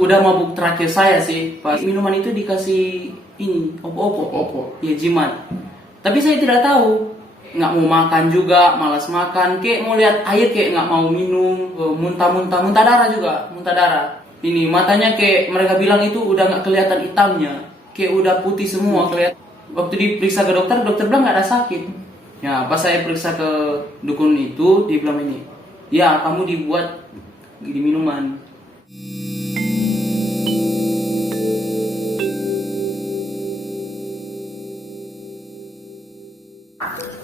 Udah mabuk terakhir saya sih, pas minuman itu dikasih ini opo-opo, ya jimat. Tapi saya tidak tahu, nggak mau makan juga, malas makan, kayak mau lihat air kayak nggak mau minum, muntah darah juga, muntah darah. Ini matanya kayak mereka bilang itu udah nggak kelihatan hitamnya, kayak udah putih semua kelihatan. Waktu diperiksa ke dokter, dokter bilang nggak ada sakit. Ya pas saya periksa ke dukun itu, dia bilang ini, ya kamu dibuat di minuman.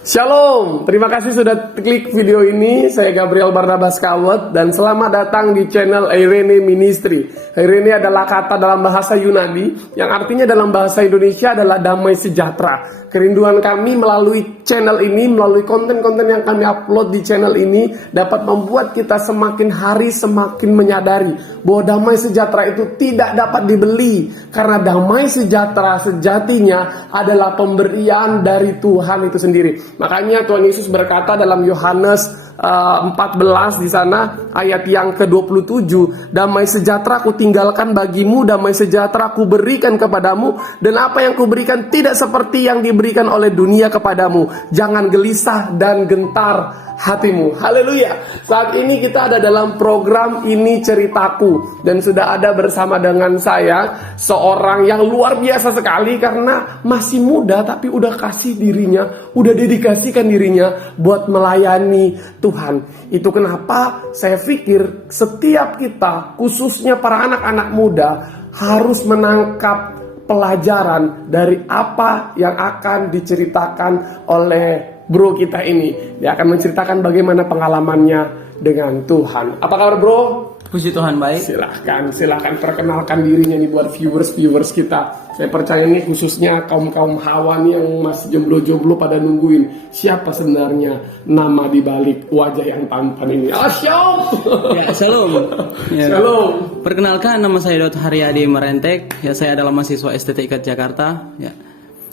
Shalom, terima kasih sudah klik video ini. Saya Gabriel Barnabas Kawet dan selamat datang di channel Eirene Ministry. Eirene adalah kata dalam bahasa Yunani yang artinya dalam bahasa Indonesia adalah damai sejahtera. Kerinduan kami melalui channel ini, melalui konten-konten yang kami upload di channel ini dapat membuat kita semakin hari semakin menyadari bahwa damai sejahtera itu tidak dapat dibeli, karena damai sejahtera sejatinya adalah pemberian dari Tuhan itu sendiri. Makanya Tuhan Yesus berkata dalam Yohanes 14 di sana ayat yang ke-27, damai sejahtera ku tinggalkan bagimu, damai sejahtera ku berikan kepadamu, dan apa yang ku berikan tidak seperti yang diberikan oleh dunia kepadamu. Jangan gelisah dan gentar hatimu. Haleluya. Saat ini kita ada dalam program Ini Ceritaku, dan sudah ada bersama dengan saya seorang yang luar biasa sekali karena masih muda tapi udah kasih dirinya, udah dedikasikan dirinya buat melayani Tuhan. Itu kenapa saya pikir setiap kita, khususnya para anak-anak muda, harus menangkap pelajaran dari apa yang akan diceritakan oleh bro kita ini. Dia akan menceritakan bagaimana pengalamannya dengan Tuhan. Apa kabar bro? Puji Tuhan, baik. Silahkan perkenalkan dirinya nih buat viewers kita. Saya percaya ini khususnya kaum hawa nih yang masih jomblo pada nungguin siapa sebenarnya nama di balik wajah yang tampan ini. Shalom. Ya, shalom. Ya. Shalom. Perkenalkan, nama saya Dr. Haryadi Merentek. Ya, saya adalah mahasiswa STT Jakarta. Ya.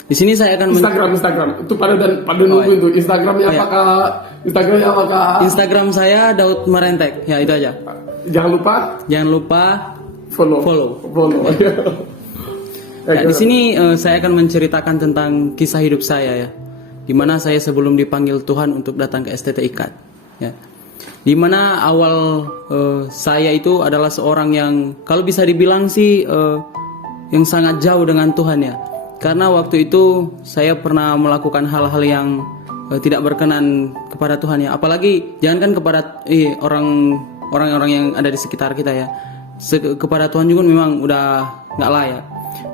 Di sini saya akan Instagram itu pada nungguin tuh Instagramnya apakah Instagram saya Daud Merentek. Ya, itu aja. Jangan lupa follow. Nah, di sini saya akan menceritakan tentang kisah hidup saya ya. Dimana saya sebelum dipanggil Tuhan untuk datang ke STT IKAT. Ya. Dimana awal saya itu adalah seorang yang kalau bisa dibilang sih yang sangat jauh dengan Tuhan ya. Karena waktu itu saya pernah melakukan hal-hal yang tidak berkenan kepada Tuhan ya. Apalagi jangankan kepada orang-orang yang ada di sekitar kita ya, kepada Tuhan juga memang udah nggak layak.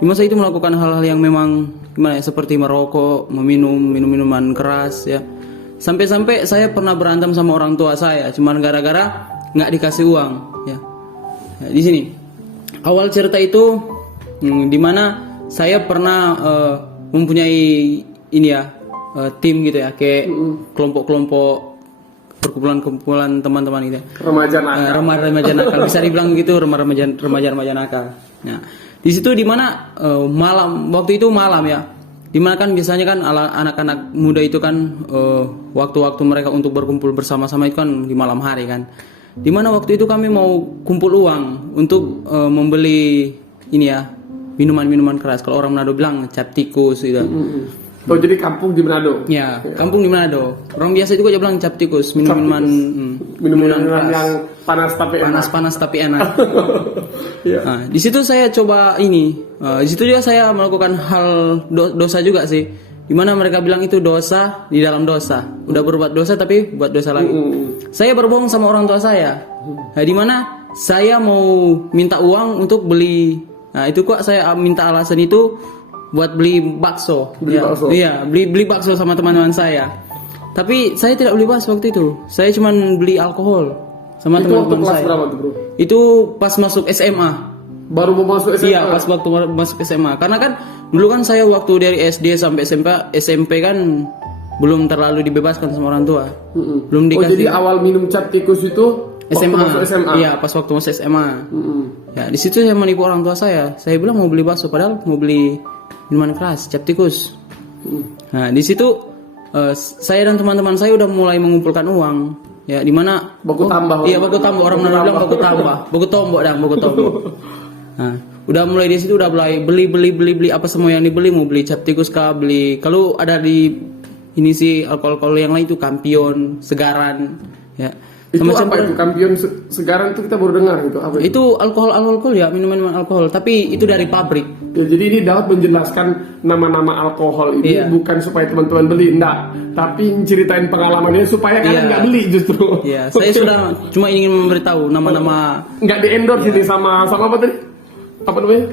Di masa itu melakukan hal-hal yang memang gimana ya, seperti merokok, minum minuman keras ya. Sampai-sampai saya pernah berantem sama orang tua saya, cuman gara-gara nggak dikasih uang ya. Nah, di sini awal cerita itu di mana saya pernah mempunyai ini ya tim gitu ya, kayak kelompok-kelompok, perkumpulan teman-teman gitu. Remaja nakal bisa dibilang gitu, remaja nakal. Nah, di situ dimana malam, waktu itu malam ya. Dimana kan biasanya kan anak-anak muda itu kan waktu-waktu mereka untuk berkumpul bersama-sama itu kan di malam hari kan. Dimana waktu itu kami mau kumpul uang untuk membeli ini ya, minuman keras. Kalau orang Manado bilang cap tikus gitu. Oh, jadi kampung di Manado? Ya, kampung di Manado. Orang biasa juga aja bilang cap tikus, minuman yang panas tapi enak. Yeah. Nah, di situ saya coba ini. Di situ juga saya melakukan hal dosa juga sih. Dimana mereka bilang itu dosa di dalam dosa. Udah berbuat dosa tapi buat dosa lagi. Saya berbohong sama orang tua saya. Nah, dimana saya mau minta uang untuk beli. Nah, itu kok saya minta alasan itu buat beli bakso. Iya, beli bakso sama teman-teman saya. Tapi saya tidak beli bakso waktu itu. Saya cuma beli alkohol sama teman-teman saya. Berapa tuh, bro? Itu pas masuk SMA. Baru mau masuk SMA? Iya, pas waktu masuk SMA. Karena kan dulu kan saya waktu dari SD sampai SMP kan belum terlalu dibebaskan sama orang tua. Belum dikasih. Oh, jadi awal minum cap tikus itu SMA. Waktu masuk SMA? Iya, pas waktu masuk SMA. Ya, di situ saya menipu orang tua saya. Saya bilang mau beli bakso, padahal mau beli minuman keras, cap tikus. Nah, di situ saya dan teman-teman saya udah mulai mengumpulkan uang. Ya, di mana baku tambah. Iya, baku tambah. Orang Manado bilang baku tambah. Baku tombok. Nah, udah mulai di situ udah mulai beli apa semua yang dibeli, mau beli cap tikus kah, beli kalau ada di ini sih alkohol yang lain itu Kampion, Segaran, ya. Itu Semacam apa itu Kampion Segaran itu kita baru dengar itu apa? itu alkohol ya, minuman alkohol, tapi itu dari pabrik. Ya, jadi ini dapat menjelaskan nama-nama alkohol ini Iya. bukan supaya teman-teman beli, enggak, tapi menceritain pengalamannya supaya kalian Iya. nggak beli justru. Ya, saya sudah cuma ingin memberitahu nama-nama Nggak di endorse ini sama apa tadi? Apa namanya?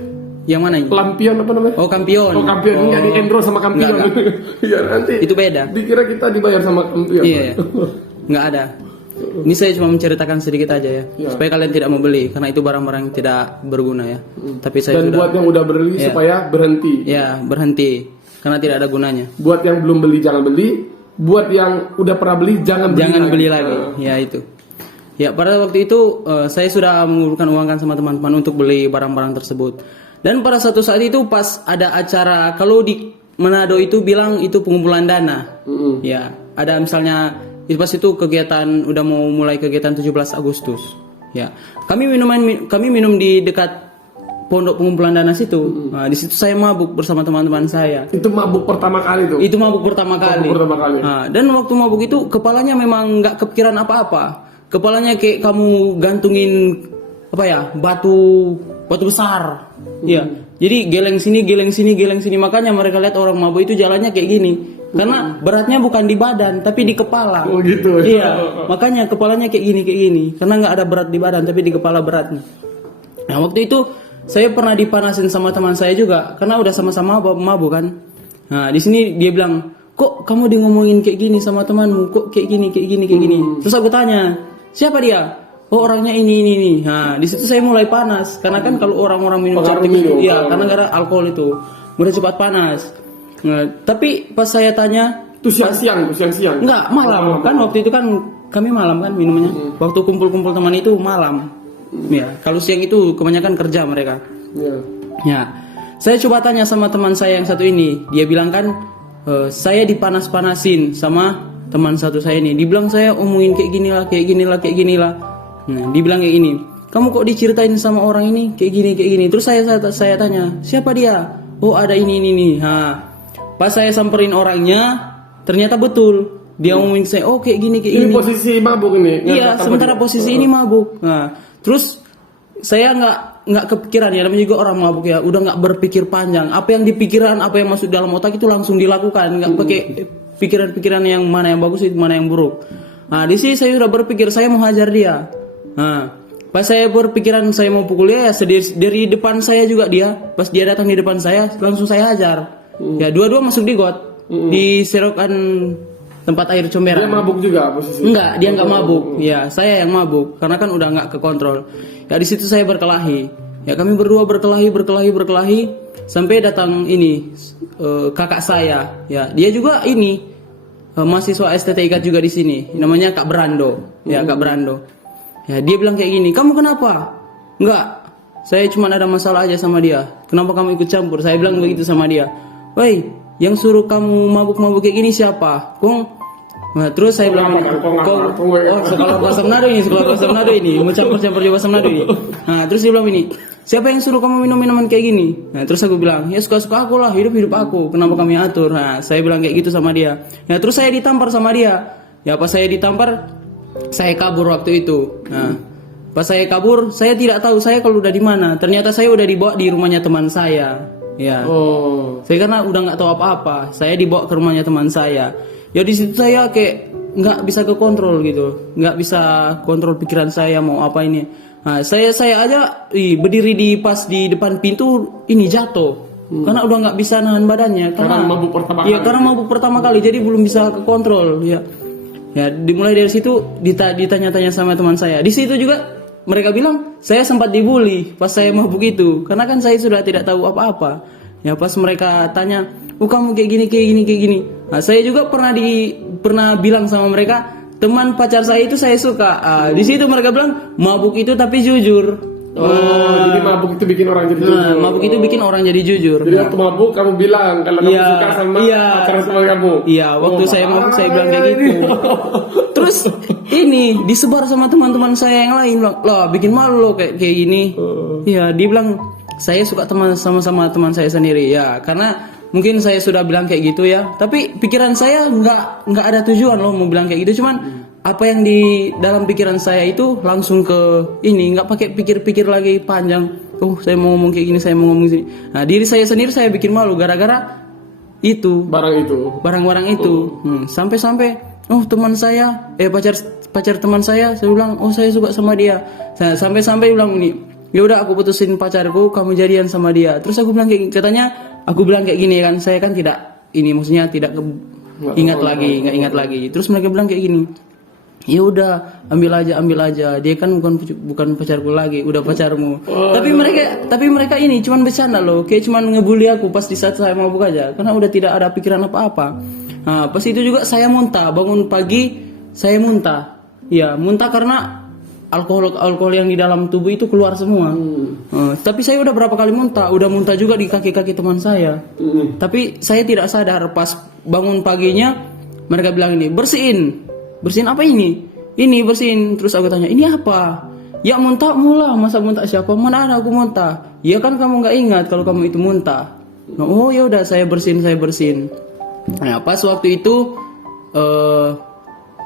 yang mana ini? Lampion apa namanya? Oh, Kampion. Oh, Kampion nggak di endorse sama Kampion. Nggak. Iya nanti. Itu beda. Dikira kita dibayar sama Kampion. Iya, nggak ada. Ini saya cuma menceritakan sedikit aja ya, Iya. supaya kalian tidak mau beli karena itu barang-barang yang tidak berguna ya. Tapi saya Dan sudah buat yang udah beli Iya. supaya berhenti. ya berhenti karena tidak ada gunanya. Buat yang belum beli jangan beli. Buat yang udah pernah beli jangan beli. Jangan lagi. beli lagi. Ya itu. Ya pada waktu itu saya sudah mengumpulkan uang kan sama teman-teman untuk beli barang-barang tersebut. Dan pada satu saat itu pas ada acara, kalau di Manado itu bilang itu pengumpulan dana. Ya, ada misalnya pas itu kegiatan udah mau mulai kegiatan 17 Agustus. Ya. Kami minum di dekat pondok pengumpulan dana situ. Nah, di situ saya mabuk bersama teman-teman saya. Itu mabuk pertama kali tuh. Itu mabuk pertama kali. pertama kali. Nah, dan waktu mabuk itu kepalanya memang nggak kepikiran apa-apa. Kepalanya kayak kamu gantungin apa ya, batu besar. Iya. Jadi geleng sini. Makanya mereka lihat orang mabuk itu jalannya kayak gini. Karena beratnya bukan di badan tapi di kepala. Oh gitu. Iya. Makanya kepalanya kayak gini. Karena nggak ada berat di badan tapi di kepala beratnya. Nah waktu itu saya pernah dipanasin sama teman saya juga karena udah sama-sama mabuk kan. Nah di sini dia bilang, kok kamu di ngomongin kayak gini sama temanmu, kok kayak gini. Terus aku tanya, siapa dia? Oh orangnya ini. Nah di situ saya mulai panas karena kan kalau orang-orang minum cap tikus itu, ya karena gara alkohol itu mudah cepat panas. Nah, tapi pas saya tanya, Itu siang-siang. enggak malam kan waktu itu kan kami malam kan minumnya. Waktu kumpul-kumpul teman itu malam. Ya, kalau siang itu kebanyakan kerja mereka. Iya. Ya, saya coba tanya sama teman saya yang satu ini. Dia bilang kan, saya dipanas-panasin sama teman satu saya ini. Dibilang saya omongin kayak gini lah. Nah, dibilang kayak gini. Kamu kok diceritain sama orang ini kayak gini. Terus saya tanya, siapa dia? Oh ada ini. Nah, pas saya samperin orangnya, ternyata betul. Dia ngomongin saya, oh kayak gini. Ini posisi mabuk ini. Iya, sementara posisi ini mabuk. Nah, terus saya nggak kepikiran ya, namanya juga orang mabuk ya, udah nggak berpikir panjang. Apa yang dipikiran, apa yang masuk dalam otak itu langsung dilakukan, nggak pakai pikiran-pikiran yang mana yang bagus, itu mana yang buruk. Nah, di sini saya udah berpikir saya mau hajar dia. Nah, pas saya berpikiran saya mau pukul dia, ya dari depan saya juga dia, pas dia datang di depan saya, langsung saya hajar. Ya, dua-dua masuk di got, di serokan tempat air comberan. Dia mabuk juga posisi. Enggak, dia enggak mabuk. Ya, saya yang mabuk karena kan udah enggak kekontrol. Ya di situ saya berkelahi. Ya kami berdua berkelahi sampai datang ini kakak saya. Ya, dia juga ini mahasiswa STT IKAT juga di sini. Namanya Kak Brando. Ya, Kak Brando. Ya, dia bilang kayak gini, "Kamu kenapa?" "Enggak. Saya cuma ada masalah aja sama dia. Kenapa kamu ikut campur?" Saya bilang begitu sama dia. "Woi, yang suruh kamu mabuk-mabuk kayak gini siapa?" Nah, terus saya bilang, sekolah bahasa Manado ini, mau campur-campur di bahasa Manado ini. Nah, terus dia bilang ini, siapa yang suruh kamu minum minuman kayak gini? Nah, terus aku bilang, ya suka-suka aku lah, hidup aku, kenapa kami atur? Nah, saya bilang kayak gitu sama dia. Nah, terus saya ditampar sama dia. Ya, pas saya ditampar, saya kabur waktu itu. Nah, pas saya kabur, saya tidak tahu saya kalau udah di mana. Ternyata saya udah dibawa di rumahnya teman saya. Ya. Oh. Saya karena udah nggak tahu apa-apa, saya dibawa ke rumahnya teman saya. Ya di situ saya kayak nggak bisa kekontrol gitu, nggak bisa kontrol pikiran saya mau apa ini. Nah, saya aja berdiri di depan pintu ini jatuh, karena udah nggak bisa nahan badannya. Karena mabuk pertama kali. Iya, karena mabuk pertama kali, jadi belum bisa kekontrol. Ya, dimulai dari situ ditanya-tanya sama teman saya. Di situ juga mereka bilang saya sempat dibully pas saya mabuk itu, karena kan saya sudah tidak tahu apa-apa. Ya pas mereka tanya, kamu kayak gini. Nah, saya juga pernah bilang sama mereka, teman pacar saya itu saya suka. Di situ mereka bilang mabuk itu tapi jujur. Jadi mabuk itu bikin orang jadi jujur. Mabuk itu bikin orang jadi jujur. Jadi waktu mabuk kamu bilang kalau kamu suka sama pacar sama kamu. Iya, waktu saya mabuk saya bilang kayak gitu. Terus ini disebar sama teman-teman saya yang lain, lah bikin malu loh kayak gini. Iya, dia bilang saya suka sama teman saya sendiri ya, karena mungkin saya sudah bilang kayak gitu ya, tapi pikiran saya nggak ada tujuan loh mau bilang kayak gitu, cuman apa yang di dalam pikiran saya itu langsung ke ini, nggak pakai pikir-pikir lagi panjang. Saya mau ngomong kayak gini, saya mau ngomong sini. Nah, diri saya sendiri saya bikin malu gara-gara itu barang-barang itu. Sampai-sampai teman saya pacar teman saya bilang saya suka sama dia. Sampai bilang ini, ya udah aku putusin pacarku, kamu jadian sama dia. Terus aku bilang aku bilang kayak gini kan, saya kan tidak ini, maksudnya tidak nggak ingat lagi. Terus mereka bilang kayak gini, ya udah ambil aja, dia kan bukan pacarku lagi, udah pacarmu. Tapi mereka ini cuman bercanda loh, kayak cuman ngebully aku pas di saat saya mabuk aja, karena udah tidak ada pikiran apa-apa. Nah, pas itu juga saya muntah, bangun pagi saya muntah. Ya, muntah karena alkohol yang di dalam tubuh itu keluar semua. Tapi saya udah berapa kali muntah juga di kaki-kaki teman saya. Tapi saya tidak sadar, pas bangun paginya mereka bilang ini, bersihin apa ini bersihin. Terus aku tanya, ini apa? Ya muntah mula, masa muntah siapa, mana ada aku muntah. Ya kan kamu nggak ingat kalau kamu itu muntah. Oh ya udah, saya bersihin. Nah, pas waktu itu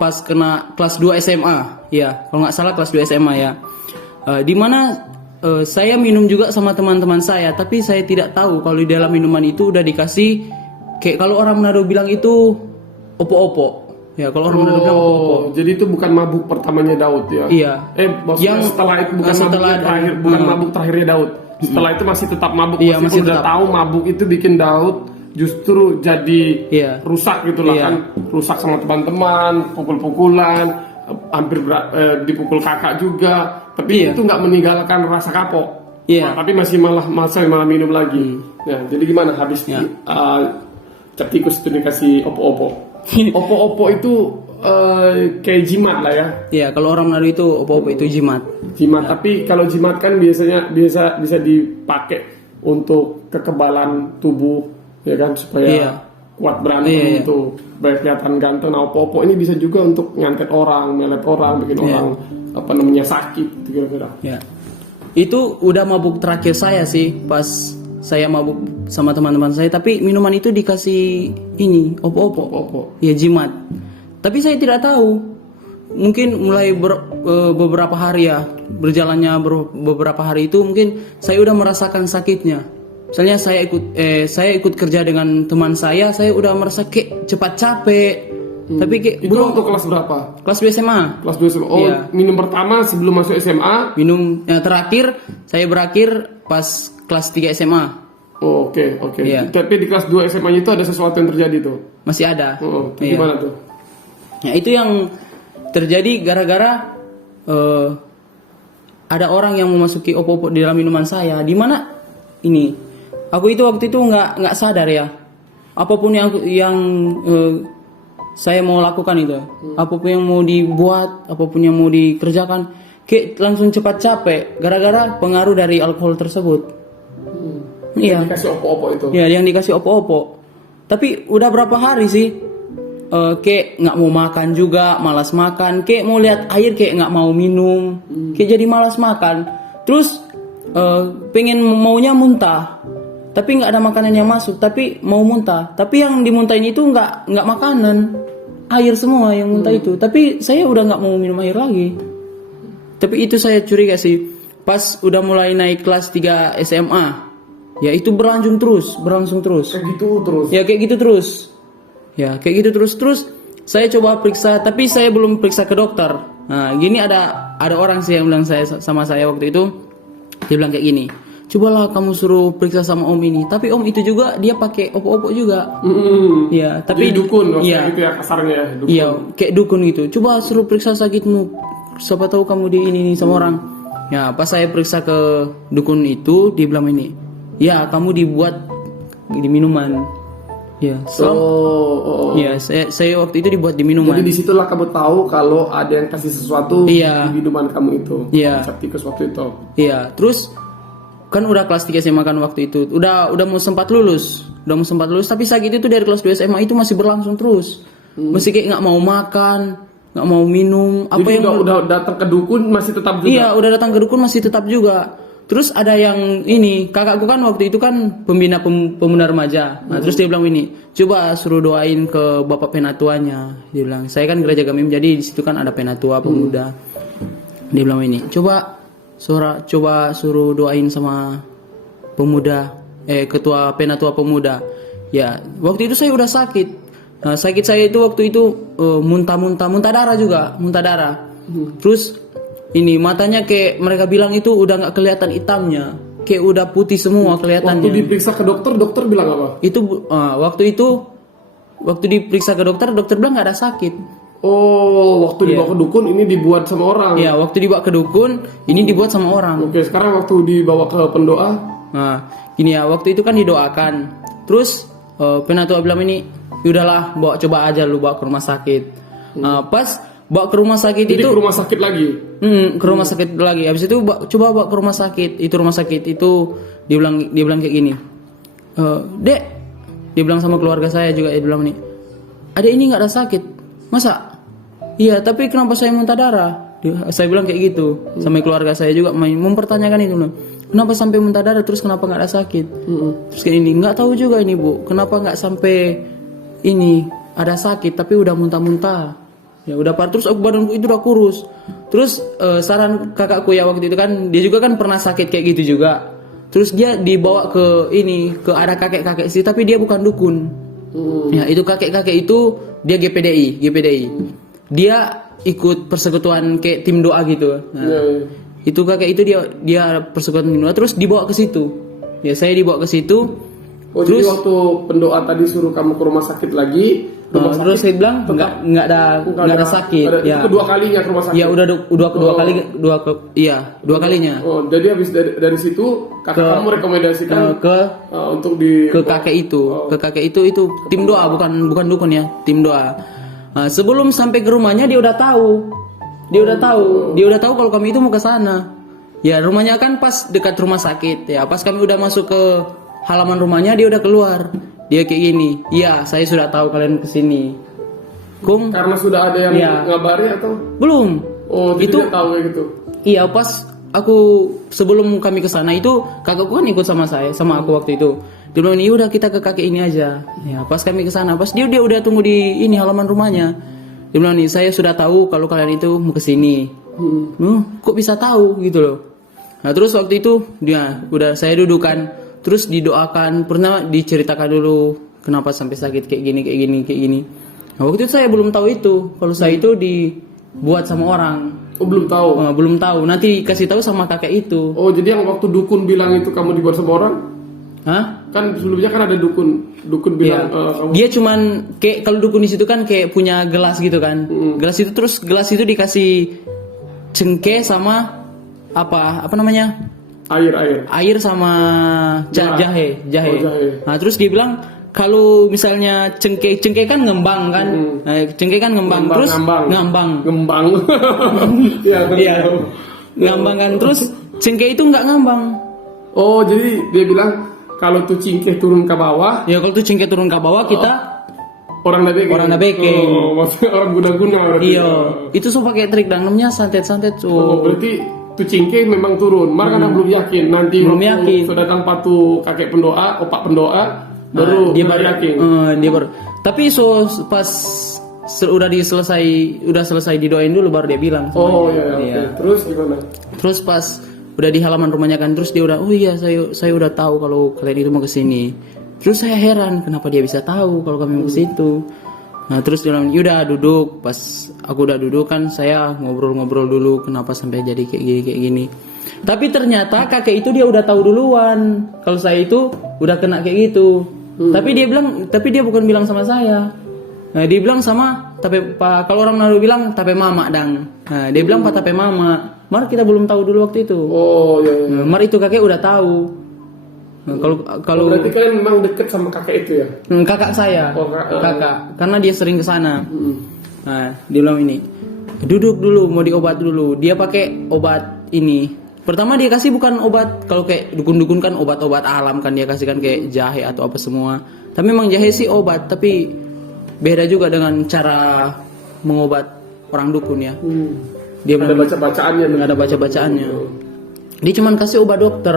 pas kena kelas 2 SMA ya, kalau nggak salah kelas 2 SMA ya, dimana saya minum juga sama teman-teman saya, tapi saya tidak tahu kalau di dalam minuman itu udah dikasih kayak kalau orang Manado bilang itu opo-opo. Ya, kalau orang Manado bilang opo-opo. Jadi itu bukan mabuk pertamanya Daud ya? Iya. Maksudnya setelah itu bukan mabuk terakhirnya Daud. Setelah itu masih tetap mabuk. Iya, masih udah tetap tahu mabuk itu bikin Daud justru jadi rusak gitu lah kan. Rusak sama teman-teman, pukul-pukulan, hampir dipukul kakak juga. Tapi itu nggak meninggalkan rasa kapok. Iya. Tapi masih malah minum lagi. Ya, jadi gimana habis cap tikus itu dikasih opo-opo? Opo-opo itu kayak jimat lah ya. Iya, kalau orang Manado itu opo-opo itu jimat. Tapi kalau jimat kan biasanya bisa dipakai untuk kekebalan tubuh ya kan, supaya kuat berantem itu, baik kelihatan ganteng. Nah, opo-opo ini bisa juga untuk ngantet orang, melet orang, bikin orang sakit gitu kira-kira. Ya. Itu udah mabuk terakhir saya sih, pas saya mabuk sama teman-teman saya, tapi minuman itu dikasih ini opo-opo. Ya, jimat. Tapi saya tidak tahu. Mungkin mulai beberapa hari ya, berjalannya beberapa hari itu mungkin saya udah merasakan sakitnya. Misalnya saya ikut kerja dengan teman saya udah merasa kayak cepat capek. Tapi kayak itu waktu kelas berapa? Kelas 2 SMA. Kelas 2 SMA. Oh, minum pertama sebelum masuk SMA. Minum yang terakhir saya berakhir pas kelas 3 SMA. Oh, oke. Yeah. Tapi di kelas 2 SMA itu ada sesuatu yang terjadi tuh? Masih ada. Gimana tuh? Ya, itu yang terjadi gara-gara ada orang yang memasuki opo-opo di dalam minuman saya. Di mana ini? Aku itu waktu itu nggak sadar ya. Apapun yang saya mau lakukan itu, apapun yang mau dibuat, apapun yang mau dikerjakan, kayak langsung cepat capek gara-gara pengaruh dari alkohol tersebut. Iya. Yang dikasih opo-opo itu. Ya, yang dikasih opo-opo. Tapi udah berapa hari sih? Kayak nggak mau makan juga, malas makan. Kayak mau lihat air, kayak nggak mau minum. Kayak jadi malas makan. Terus maunya muntah. Tapi nggak ada makanan yang masuk. Tapi mau muntah. Tapi yang dimuntahin itu nggak makanan, air semua yang muntah itu. Tapi saya udah nggak mau minum air lagi. Tapi itu saya curiga sih. Pas udah mulai naik kelas 3 SMA, ya itu berlangsung terus. Kayak gitu terus. Ya kayak gitu terus. Ya kayak gitu terus saya coba periksa, tapi saya belum periksa ke dokter. Nah, gini ada orang sih yang bilang sama saya waktu itu. Dia bilang kayak gini, cobalah kamu suruh periksa sama om ini. Tapi om itu juga dia pakai opo-opo juga. Ya, tapi jadi dukun gitu ya kasarnya ya. Iya, kayak dukun gitu. Coba suruh periksa sakitmu. Siapa tahu kamu di ini sama orang. Ya, pas saya periksa ke dukun itu, dia bilang ini, ya kamu dibuat di minuman. Ya, ya saya waktu itu dibuat di minuman. Jadi disitulah kamu tahu kalau ada yang kasih sesuatu di minuman kamu itu. Iya. Cap tikus waktu itu. Iya, terus kan udah kelas 3 SMA kan waktu itu. Udah mau sempat lulus. Tapi sakit itu dari kelas 2 SMA itu masih berlangsung terus. Masih kayak nggak mau makan, nggak mau minum. Jadi udah datang ke dukun masih tetap juga. Iya, udah datang ke dukun masih tetap juga. Terus ada yang ini, kakakku kan waktu itu kan pembina pemuda remaja. Nah, terus dia bilang ini, coba suruh doain ke bapak penatuanya. Dia bilang, saya kan gereja Gamim, jadi di situ kan ada penatua pemuda. Dia bilang ini, coba suruh doain sama pemuda, ketua penatua pemuda. Ya, waktu itu saya udah sakit. Nah, sakit saya itu waktu itu muntah darah juga, muntah darah. Terus ini matanya kayak mereka bilang itu udah nggak kelihatan hitamnya, kayak udah putih semua kelihatannya. Waktu diperiksa ke dokter, dokter bilang apa? Itu waktu diperiksa ke dokter bilang nggak ada sakit. Oh, waktu dibawa ke dukun ini dibuat sama orang. Iya, waktu dibawa ke dukun ini dibuat sama orang. Oke, sekarang waktu dibawa ke pendoa. Nah, ini ya waktu itu kan didoakan. Terus penatua bilang ini, udahlah coba aja lu bawa ke rumah sakit. Pas bawa ke rumah sakit. Jadi itu ke rumah sakit lagi. Ke rumah sakit lagi. Habis itu coba bawa ke rumah sakit. Itu rumah sakit itu dia bilang kayak gini. Dek, dia bilang sama keluarga saya juga, dia bilang nih, adek ini nggak ada sakit, masa? Iya, tapi kenapa saya muntah darah? Saya bilang kayak gitu. Sama keluarga saya juga mempertanyakan itu, kenapa sampai muntah darah, terus kenapa nggak ada sakit? Terus kayak ini, nggak tahu juga ini bu, kenapa nggak sampai ini ada sakit, tapi udah muntah-muntah. Ya udah par, terus badanku itu udah kurus. Terus saran kakakku ya waktu itu kan, dia juga kan pernah sakit kayak gitu juga. Terus dia dibawa ke ada kakek-kakek sih, tapi dia bukan dukun. Ya itu kakek-kakek itu dia GPDI. Dia ikut persekutuan kayak tim doa gitu. Nah, itu kakek itu dia persekutuan tim doa, terus dibawa ke situ. Ya saya dibawa ke situ. Oh, terus, jadi waktu pendoa tadi suruh kamu ke rumah sakit lagi, terus saya bilang nggak ada sakit. Ya. Kedua kalinya ke rumah sakit. Ya udah dua kalinya. Oh, jadi habis dari situ kakak kamu rekomendasikan untuk ke kakek itu. Ke kakek itu tim doa, bukan dukun ya, tim doa. Sebelum sampai ke rumahnya dia udah tahu. Dia udah tahu kalau kami itu mau ke sana. Ya, rumahnya kan pas dekat rumah sakit. Ya, pas kami udah masuk ke halaman rumahnya dia udah keluar. Dia kayak gini, iya saya sudah tahu kalian kesini. Karena sudah ada yang ngabari atau? Belum. Oh, jadi dia tahu kayak gitu. Iya, pas sebelum kami ke sana itu kakakku kan ikut sama aku waktu itu. Dia bilang, "Ini udah kita ke kakek ini aja." Ya, pas kami ke sana, pas dia udah tunggu di halaman rumahnya. Dia bilang, "Nih, saya sudah tahu kalau kalian itu mau ke sini." Kok bisa tahu gitu loh. Nah, terus waktu itu udah saya dudukan. Terus didoakan, pernah diceritakan dulu kenapa sampai sakit kayak gini. Nah, waktu itu saya belum tahu itu. Kalau saya itu dibuat sama orang. Oh, belum tahu. Belum tahu. Nanti kasih tahu sama kakek itu. Oh, jadi yang waktu dukun bilang itu kamu dibuat sama orang? Hah? Kan sebelumnya kan ada dukun bilang kamu... Dia cuman kayak kalau dukun di situ kan kayak punya gelas gitu kan. Gelas itu dikasih cengkeh sama apa namanya? Air sama jahe. Nah, terus dia bilang kalau misalnya cengkeh kan ngembang kan. Cengkeh kan ngembang terus ngambang. Iya. Ngambang kan, terus cengkeh itu nggak ngambang. Oh, jadi dia bilang kalau tuh cengkeh turun ke bawah. Ya, kalau tuh cengkeh turun ke bawah kita orang nabeke. Oh, maksudnya orang guna-guna berarti. Iya. Itu so pakai trik dan namanya santet-santet. Oh, berarti tuh cingke memang turun. Karena belum yakin. Nanti sudah datang patu kakek pendoa, opak pendoa, baru dia yakin. Dia baru. Tapi pas udah selesai didoain dulu baru dia bilang. Oh iya. Terus gimana? Terus pas udah di halaman rumahnya kan, terus dia udah, oh iya saya udah tahu kalau kalian itu mau ke sini. Terus saya heran kenapa dia bisa tahu kalau kami mau ke situ. Nah, terus dia bilang, "Yaudah duduk." Pas aku udah duduk kan, saya ngobrol-ngobrol dulu kenapa sampai jadi kayak gini. Tapi ternyata kakek itu dia udah tahu duluan kalau saya itu udah kena kayak gitu. Tapi dia bukan bilang sama saya. Nah, dia bilang sama kalau orang Manado bilang tape mama dang. Nah, dia bilang tape mama. Mar kita belum tahu dulu waktu itu. Oh iya. Nah, Mar itu kakek udah tahu. Nah, kalau berarti kalian memang deket sama kakek itu ya? Kakak saya. Kakak, karena dia sering ke sana. Nah, dia bilang ini, duduk dulu, mau diobat dulu. Dia pakai obat ini. Pertama dia kasih bukan obat, kalau kayak dukun-dukun kan obat-obat alam kan dia kasihkan kayak jahe atau apa semua. Tapi memang jahe sih obat, tapi beda juga dengan cara mengobat orang dukun ya. Dia ada baca-bacaannya. Ada baca-bacaannya. Dia cuman kasih obat dokter.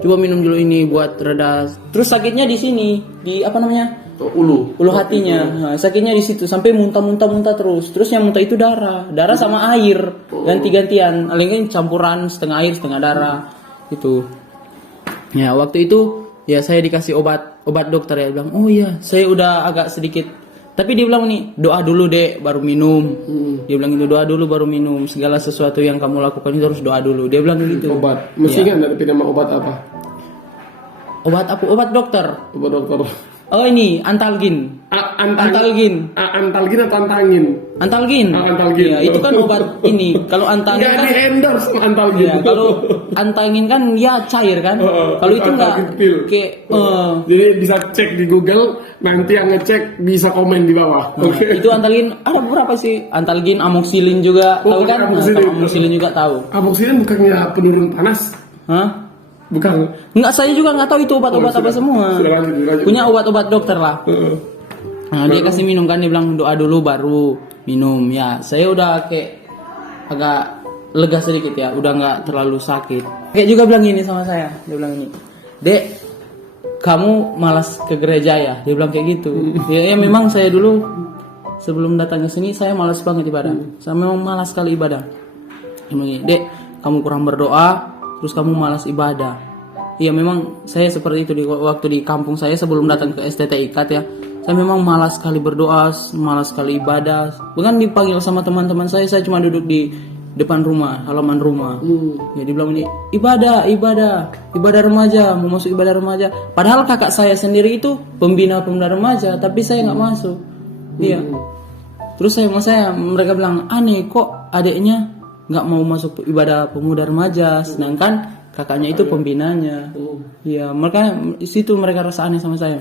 Coba minum dulu ini buat reda. Terus sakitnya di sini, di apa namanya? Ulu. Ulu hatinya. Nah, sakitnya di situ sampai muntah terus. Terus yang muntah itu darah sama air. Ganti-gantian. Paling campuran setengah air, setengah darah. Itu. Ya, waktu itu ya saya dikasih obat dokter ya, bilang, "Oh iya, saya udah agak sedikit." Tapi dia bilang nih, "Doa dulu, Dek, baru minum." Dia bilang itu, "Doa dulu baru minum. Segala sesuatu yang kamu lakukan itu harus doa dulu." Dia bilang gitu. Obat. Mesti kan ada nama obat apa? Obat apa? Obat dokter. Obat dokter. Oh ini Antalgin. Antalgin. Antalgin atau antangin? Antalgin. Antalgin. Ya, itu kan obat ini. Kalau antangin Nggak kan di endorse Antalgin. ya, kalau antangin kan ya cair kan. Kalau itu enggak Antalgin pil. kayak Jadi bisa cek di Google, nanti yang ngecek bisa komen di bawah. Oke. itu Antalgin ada beberapa sih. Antalgin, amoxicillin juga tahu kan? Amoxicillin juga tahu. Amoxicillin bukannya penurun panas? Hah? Bukan. Enggak, saya juga nggak tahu itu obat-obat apa semua. Sudah lanjut. Punya obat-obat dokter lah. Nah, dia kasih minum kan, dia bilang doa dulu baru minum. Ya, saya udah kayak agak lega sedikit ya, udah nggak terlalu sakit. Kayak juga bilang gini sama saya, dia bilang ini, "Dek, kamu malas ke gereja ya?" Dia bilang kayak gitu. Ya memang saya dulu sebelum datang ke sini saya malas banget ibadah. Saya memang malas sekali ibadah. Dia bilang gini, "Dek, kamu kurang berdoa, terus kamu malas ibadah." Iya memang saya seperti itu waktu di kampung saya sebelum datang ke STT IKAT ya. Saya memang malas sekali berdoa, malas sekali ibadah. Bahkan dipanggil sama teman-teman saya cuma duduk di depan rumah, halaman rumah. Ya dibilang ini ibadah remaja, mau masuk ibadah remaja. Padahal kakak saya sendiri itu pembina remaja, tapi saya nggak masuk. Iya. Terus mereka bilang aneh kok adiknya nggak mau masuk ibadah pemuda remaja, sedangkan kakaknya itu pembinanya. Iya, mereka situ mereka rasa aneh sama saya.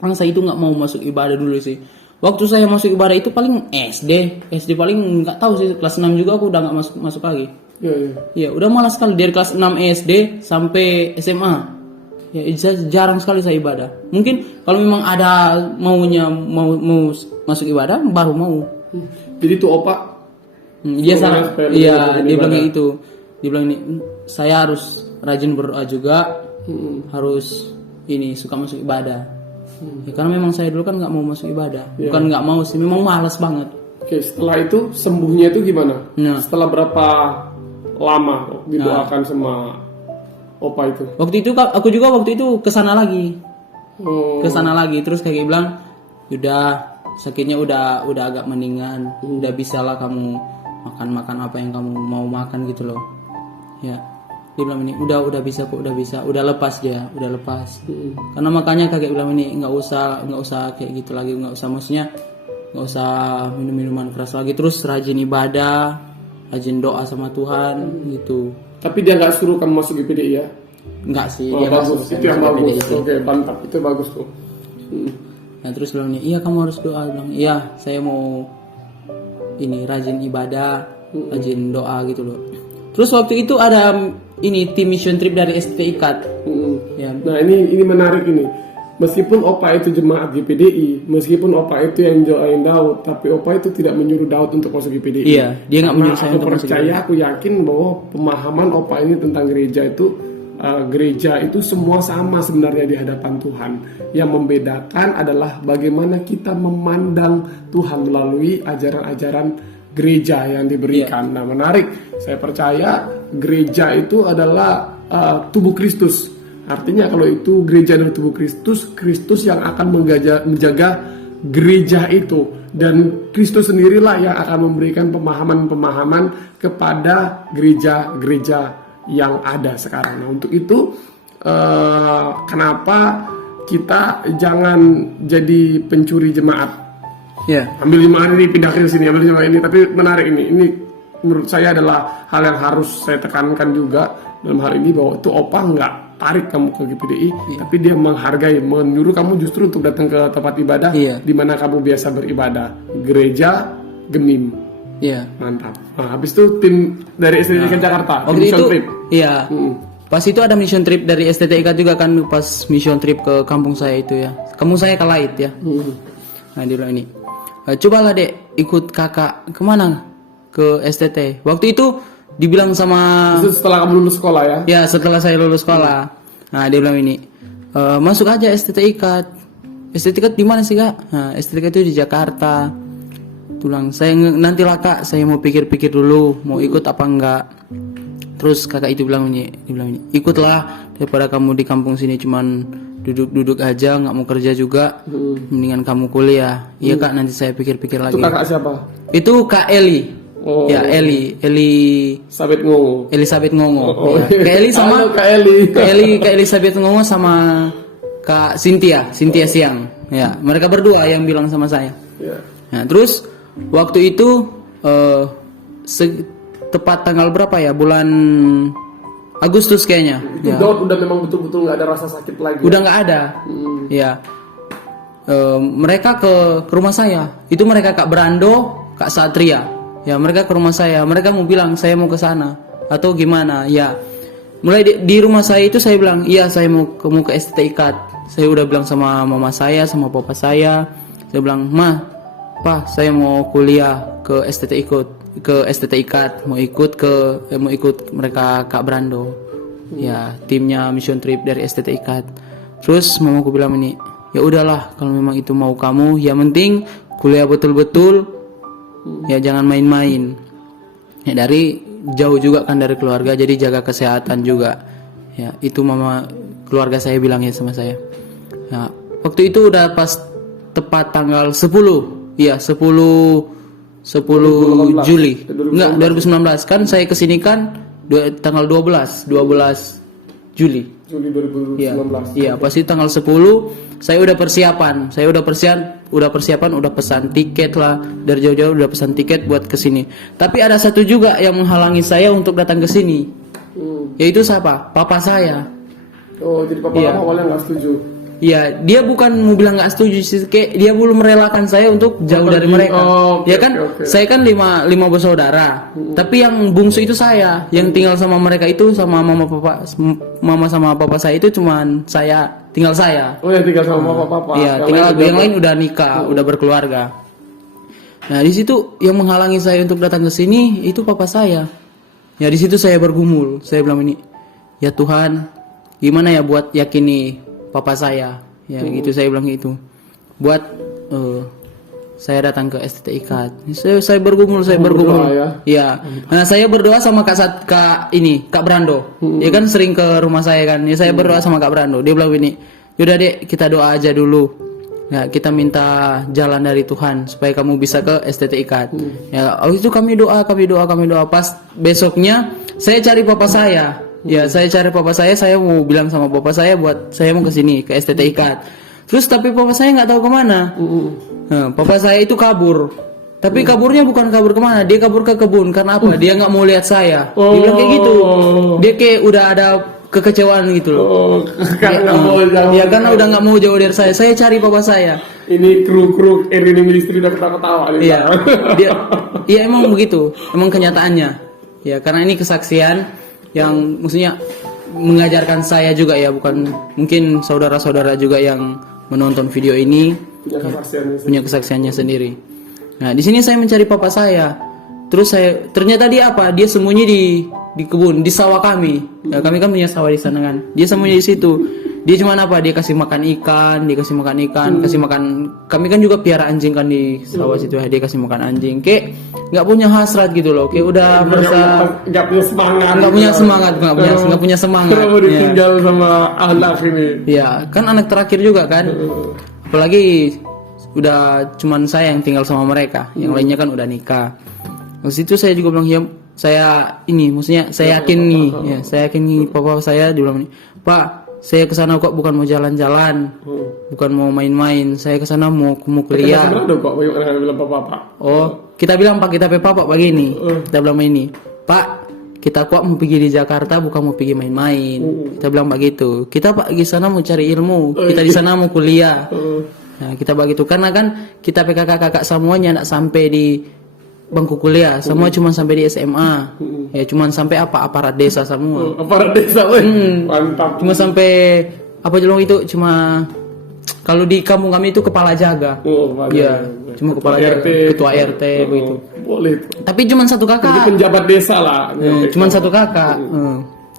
Karena saya itu nggak mau masuk ibadah dulu sih. Waktu saya masuk ibadah itu paling SD paling nggak tahu sih, kelas 6 juga aku udah nggak masuk lagi. Iya, udah malas sekali dari kelas 6 SD sampai SMA. Ya, jarang sekali saya ibadah. Mungkin kalau memang ada mau masuk ibadah baru mau. Jadi tuh opa. Dia salah. Iya, dia bilang kayak gitu. Dia bilang ini saya harus rajin berdoa juga, harus ini suka masuk ibadah. Ya, karena memang saya dulu kan nggak mau masuk ibadah, bukan nggak mau sih, memang malas banget. Oke, setelah itu sembuhnya itu gimana? Nah. Setelah berapa lama didoakan sama opa itu? Waktu itu aku juga waktu itu kesana lagi, terus kayak bilang, udah sakitnya udah agak mendingan, udah bisa lah kamu makan apa yang kamu mau makan gitu loh. Ya, dia bilang ini udah bisa kok, udah lepas dia, udah lepas. Karena makanya kakek bilang ini nggak usah kayak gitu lagi, nggak usah minuman keras lagi, terus rajin ibadah, rajin doa sama Tuhan gitu. Tapi dia nggak suruh kamu masuk IPDI ya? Nggak sih, dia bagus, itu yang bagus. Itu. Oke, mantap, itu bagus tuh. Nah terus bilang iya kamu harus doa, bilang iya saya mau ini rajin ibadah, rajin doa gitu loh. Terus waktu itu ada ini tim mission trip dari STT IKAT. Ya. Nah ini menarik ini. Meskipun opa itu jemaat GPDI, meskipun opa itu yang join Daud, tapi opa itu tidak menyuruh Daud untuk masuk GPDI. Iya, dia nggak menyuruh saya untuk masuk. Aku yakin bahwa pemahaman opa ini tentang gereja itu semua sama sebenarnya di hadapan Tuhan. Yang membedakan adalah bagaimana kita memandang Tuhan melalui ajaran-ajaran gereja yang diberikan. Nah menarik, saya percaya gereja itu adalah tubuh Kristus. Artinya kalau itu gereja adalah tubuh Kristus, Kristus yang akan menjaga gereja itu, dan Kristus sendirilah yang akan memberikan pemahaman-pemahaman kepada gereja-gereja yang ada sekarang. Nah untuk itu kenapa kita jangan jadi pencuri jemaat? Ambil 5 hari ini pindah ke sini, ambil 5 ini. Tapi menarik ini menurut saya adalah hal yang harus saya tekankan juga dalam hal ini, bahwa itu opa nggak tarik kamu ke GPDI, tapi dia menghargai, menyuruh kamu justru untuk datang ke tempat ibadah di mana kamu biasa beribadah, gereja Genim. Iya. Mantap. Nah, habis itu tim dari STT IKAT Jakarta, waktu mission itu, trip. Iya. Pas itu ada mission trip dari STT IKAT juga kan, pas mission trip ke kampung saya itu ya. Kampung saya Kalait ya. Nah di ini. Cobalah dek ikut kakak kemana ke STT. Waktu itu dibilang sama Itu setelah kamu lulus sekolah ya? ya setelah saya lulus sekolah. Nah dia bilang ini, masuk aja STT IKAT. STT IKAT di mana sih kak? Nah STT IKAT itu di Jakarta. Tulang saya nantilah kak, saya mau pikir-pikir dulu mau ikut apa enggak. Terus kakak itu bilang ini, ikutlah daripada kamu di kampung sini cuman duduk-duduk aja nggak mau kerja juga, mendingan kamu kuliah. Iya kak, nanti saya pikir-pikir lagi. Itu kakak siapa? Itu Kak Eli. Oh. Ya Eli Sabit Ngongo. Elizabeth Ngongo. Oh. Ya. Kak Eli sama Halo, Kak Eli. Kak Elizabeth Ngongo sama Kak Cynthia Siang. Ya, mereka berdua yang bilang sama saya. Ya. Nah, terus waktu itu tepat tanggal berapa ya? Bulan Agustus kayaknya. Itu Daud udah memang betul-betul nggak ada rasa sakit lagi. Udah nggak ada. Ya. Mereka ke rumah saya. Itu mereka Kak Brando, Kak Satria. Ya, mereka ke rumah saya. Mereka mau bilang saya mau ke sana atau gimana? Ya. Mulai di rumah saya itu saya bilang, "Iya, saya mau ke STT IKAT." Saya udah bilang sama mama saya, sama papa saya. Saya bilang, "Ma, Pa, saya mau kuliah ke STT IKAT, mau ikut mereka Kak Brando." Ya, timnya mission trip dari STT IKAT. Terus mamaku bilang ini, "Ya udahlah, kalau memang itu mau kamu, yang penting kuliah betul-betul, ya jangan main-main." Ya dari jauh juga kan dari keluarga, jadi jaga kesehatan juga. Ya, itu mama keluarga saya bilangnya sama saya. Ya, waktu itu udah pas tepat tanggal 10. Iya, 10 Juli. Enggak, 2019. Kan saya kesini kan tanggal 12 Juli. Juli 2019. Iya, pasti tanggal 10 saya udah persiapan. Udah pesan tiket lah. Dari jauh-jauh udah pesan tiket buat kesini. Tapi ada satu juga yang menghalangi saya untuk datang ke sini. Yaitu siapa? Papa saya. Oh, jadi papa kamu awalnya nggak setuju. Iya, dia bukan mau bilang nggak setuju sih, kayak dia belum merelakan saya untuk jauh dari mereka. Ya kan, saya kan lima bersaudara, tapi yang bungsu itu saya, yang tinggal sama mereka itu sama mama sama papa saya itu cuman tinggal saya. Oh ya, tinggal sama papa. Iya, tinggal yang lain udah nikah, udah berkeluarga. Nah di situ yang menghalangi saya untuk datang ke sini itu papa saya. Ya di situ saya bergumul, saya bilang ini, ya Tuhan, gimana ya buat yakini papa saya, ya gitu saya bilang gitu, buat saya datang ke STT IKAT. Saya bergumul, ya. Nah saya berdoa sama Kak Brando, ya kan sering ke rumah saya kan, ya saya berdoa sama Kak Brando. Dia bilang ini, yaudah dek kita doa aja dulu, ya kita minta jalan dari Tuhan supaya kamu bisa ke STT IKAT. Ya waktu itu kami doa. Pas besoknya saya cari papa saya. Ya, saya cari papa saya mau bilang sama papa saya buat saya mau ke sini ke STT IKAT. Terus tapi papa saya nggak tahu kemana. Nah, papa saya itu kabur. Tapi kaburnya bukan kabur kemana, dia kabur ke kebun. Karena apa? Dia nggak mau lihat saya. Dia bilang kayak gitu. Dia kayak udah ada kekecewaan gitu loh. Karena udah nggak mau jauh dari saya. Saya cari papa saya. Ini kru Irene Ministry udah ketawa-ketawa. Iya, iya emang begitu, emang kenyataannya. Ya karena ini kesaksian yang maksudnya mengajarkan saya juga ya, bukan mungkin saudara-saudara juga yang menonton video ini punya kesaksiannya sendiri. Nah di sini saya mencari papa saya, terus ternyata dia sembunyi di kebun, di sawah kami. Ya, kami kan punya sawah di sana kan, dia sembunyi di situ. Dia cuma dia kasih makan ikan, kasih makan. Kami kan juga piara anjing kan di sawah situ ya, dia kasih makan anjing. Kayak nggak punya hasrat gitu loh, kayak udah merasa nggak punya semangat. Nggak punya semangat. Kenapa ditinggal sama anak ini? Iya, kan anak terakhir juga kan. Apalagi udah cuman saya yang tinggal sama mereka, yang lainnya kan udah nikah. Terus itu saya juga bilang ya, saya yakin nih papa saya dibilang nih, Pak, saya kesana kok bukan mau jalan-jalan, bukan mau main-main. Saya kesana mau kuliah. Oh, kita bilang Pak, kita papa begini. Kita bilang ini, Pak, kita kok mau pergi di Jakarta bukan mau pergi main-main. Kita bilang begitu. Kita Pak di sana mau cari ilmu. Kita di sana mau kuliah. Nah, kita begitu karena kan kita kakak semuanya nak sampai di bangku kuliah, semua cuma sampai di SMA. Ya cuma sampai aparat desa semua. Aparat desa, mantap. Cuma sampai itu cuma kalau di kampung kami itu kepala jaga. Ya, cuma kepala jaga, ketua RT begitu. Boleh itu. Tapi cuma satu Jadi kakak. penjabat desa lah. Cuma satu kakak.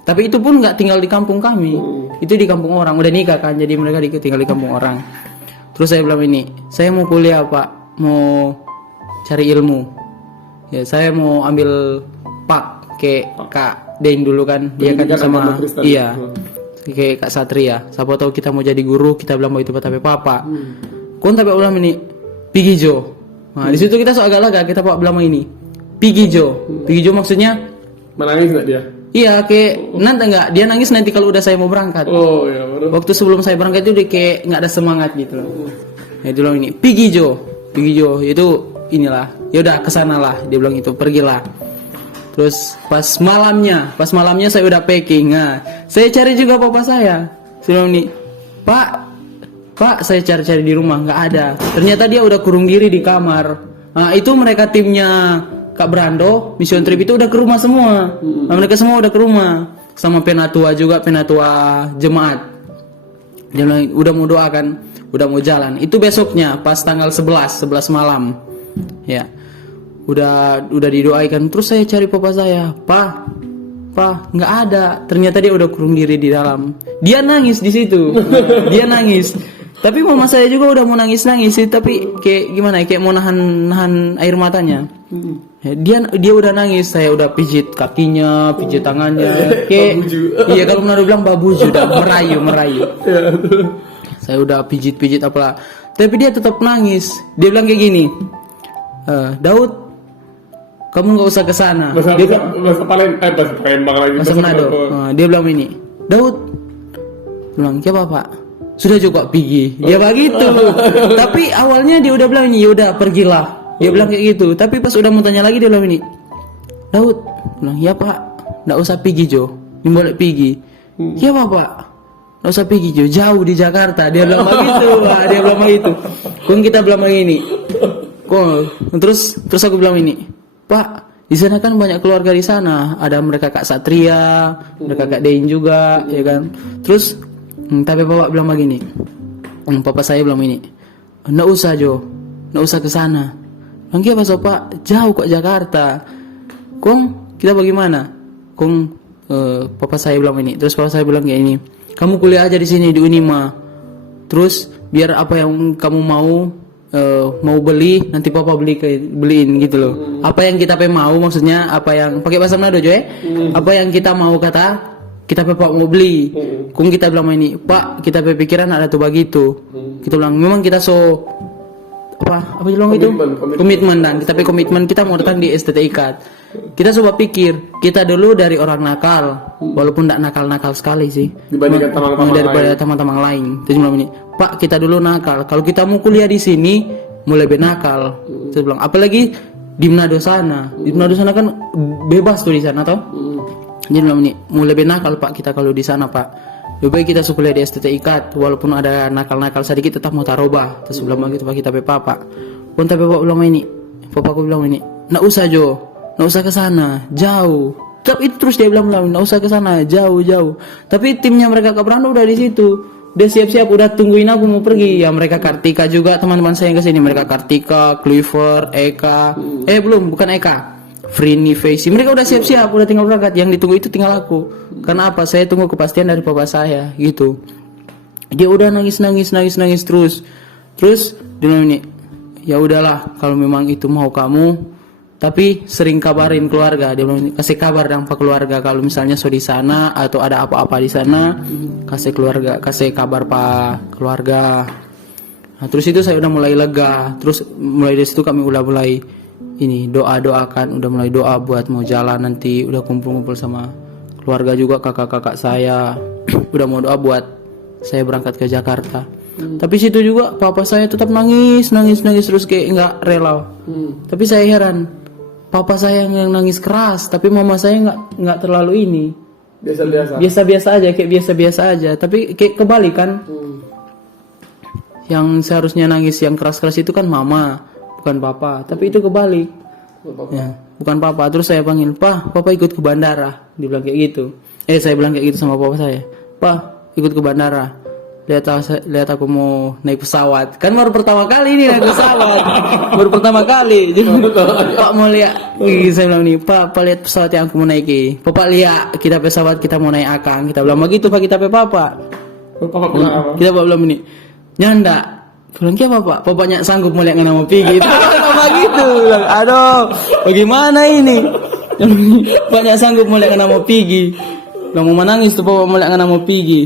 Tapi itu pun nggak tinggal di kampung kami. Itu di kampung orang. Udah nikah kan, jadi mereka tinggal di kampung orang. Terus saya bilang ini, saya mau kuliah pak, mau cari ilmu. Ya saya mau ambil pak kayak Kak Deng dulu kan, dia kan sama iya. Kayak Kak Satria. Siapa tahu kita mau jadi guru, kita bilang mau itu tapi papa. Kon tapi ulang ini Pigi Jo. Nah, di situ kita so agak lega, kita pak bilang ini Pigi Jo. Pigi Jo maksudnya menangis nggak dia? iya, kayak nanti enggak dia nangis nanti kalau udah saya mau berangkat. Oh ya, baru. Waktu sebelum saya berangkat itu dia kayak nggak ada semangat gitu loh. Nah, itu bilang ini Pigi Jo itu inilah. Ya udah kesana lah, dia bilang itu pergilah. Terus pas malamnya saya udah packing. Nah, saya cari juga papa saya. Saya bilang nih, Pak, saya cari-cari di rumah nggak ada. Ternyata dia udah kurung diri di kamar. Nah, itu mereka timnya Kak Brando, Mission Trip itu udah ke rumah semua. Nah, mereka semua udah ke rumah. Sama penatua jemaat. Dia bilang udah mau doakan, udah mau jalan. Itu besoknya pas tanggal 11 malam. Ya. Udah didoakan. Terus saya cari papa saya. Pak, nggak ada. Ternyata dia udah kurung diri di dalam. Dia nangis di situ. Dia nangis. Tapi mama saya juga udah mau nangis sih, tapi kayak gimana ya, kayak mau nahan air matanya. Ya, dia udah nangis, saya udah pijit kakinya, pijit tangannya. Kayak iya kalau Manado bilang babuju, udah merayu. Saya udah pijit apalah. Tapi dia tetap nangis. Dia bilang kayak gini. Daud, kamu nggak usah ke sana. Bahasa Palembang lagi. Bahasa Manado. Dia bilang ini, Daud. Bilang, "Ya Bapak, sudah juga pergi." Dia begitu. Tapi awalnya dia udah bilang ini, "Yaudah, pergilah." Dia bilang kayak gitu. Tapi pas udah mau tanya lagi dia bilang ini, "Daud." Bilang, "Ya Pak, nggak usah pergi Jo. Ini boleh pergi." "Ya Bapak, nggak usah pergi Jo. Jauh di Jakarta." Dia bilang begitu. Dia bilang begitu. Kun kita bilang begini. Terus aku bilang ini, "Pak, di sana kan banyak keluarga di sana. Ada mereka Kak Satria, mereka Kak Dein juga, ya kan." Terus tapi bapak bilang begini. Papa saya bilang ini, "Nggak usah Jo, nggak usah ke sana." Bang apa so Pak? Jauh kok Jakarta. Kong kita bagaimana? Papa saya bilang ini. Terus papa saya bilang kayak ini, "Kamu kuliah aja di sini di Unima. Terus biar apa yang kamu mau beli nanti papa beliin gitu loh. Apa yang kita mau maksudnya apa yang pakai bahasa Manado Jo ya? Apa yang kita mau kita pak mau beli." Kung kita bilang ini, "Pak, kita pikiran ada tuh begitu." Kita bilang memang kita apa bilang itu komitmen dan kita komitmen kita mau datang di STT IKAT. Kita coba pikir kita dulu dari orang nakal, walaupun tidak nakal sekali sih dibandingkan daripada teman-teman lain. Terus bilang ini, "Pak, kita dulu nakal. Kalau kita mau kuliah di sini mau lebih nakal." Terus bilang apalagi di Manado sana. Di Manado sana kan bebas tuh di sana toh. Jadi bilang ini mau lebih nakal Pak kita kalau di sana Pak. Lebih baik kita kuliah di STT IKAT walaupun ada nakal sedikit tetap mau taroba. Terus bilang begitu Pak kita papa. Pun tapi Bapak bilang ini, papaku bilang ini, "Nggak usah Jo, nggak usah ke sana, jauh." Tapi itu terus dia bilang nggak usah ke sana, jauh. Tapi timnya mereka Kak Brando udah di situ. Dia siap-siap udah tungguin aku mau pergi. Ya mereka Kartika juga teman-teman saya yang kesini. Mereka Kartika, Clifford, Eka. Bukan Eka. Frini, Faisy, mereka udah siap-siap, udah tinggal berangkat. Yang ditunggu itu tinggal aku. Karena apa? Saya tunggu kepastian dari papa saya, gitu. Dia udah nangis terus. Terus dia bilang ini, "Ya udahlah, kalau memang itu mau kamu, tapi sering kabarin keluarga." Dia bilang, "Kasih kabar dong Pak keluarga kalau misalnya so di sana atau ada apa-apa di sana, kasih kabar Pak keluarga." Nah, terus itu saya udah mulai lega. Terus mulai dari situ kami udah mulai ini doakan, udah mulai doa buat mau jalan nanti, udah kumpul sama keluarga juga kakak-kakak saya. Udah mau doa buat saya berangkat ke Jakarta. Tapi situ juga papa saya tetap nangis terus kayak nggak rela. Tapi saya heran, papa saya yang nangis keras, tapi mama saya nggak terlalu ini. Biasa-biasa aja, kayak biasa-biasa aja. Tapi kayak kebalik kan. Yang seharusnya nangis yang keras-keras itu kan mama, bukan papa. Tapi itu kebalik. Ya, bukan papa. Terus saya panggil, papa ikut ke bandara. Dibilang kayak gitu. Saya bilang kayak gitu sama papa saya. "Pak, ikut ke bandara." lihat aku mau naik pesawat. Kan baru pertama kali ini naik pesawat. Baru pertama kali. Jadi Pak mau lihat. Saya bilang nih, Pak lihat pesawat yang aku mau naiki. Papa lihat kita pesawat kita mau naik akang. Kita bilang begitu Pak kita Papa. Papa bilang apa? Kita bilang ini. Nyanda. Bilang kia Papa. Papanya sanggup mau lihat nggak mau pergi. Itu sama gitu. Bilang, aduh, bagaimana ini? Papanya sanggup mau lihat nggak mau pergi. Bilang mau menangis tuh Papa mau lihat nggak mau pergi.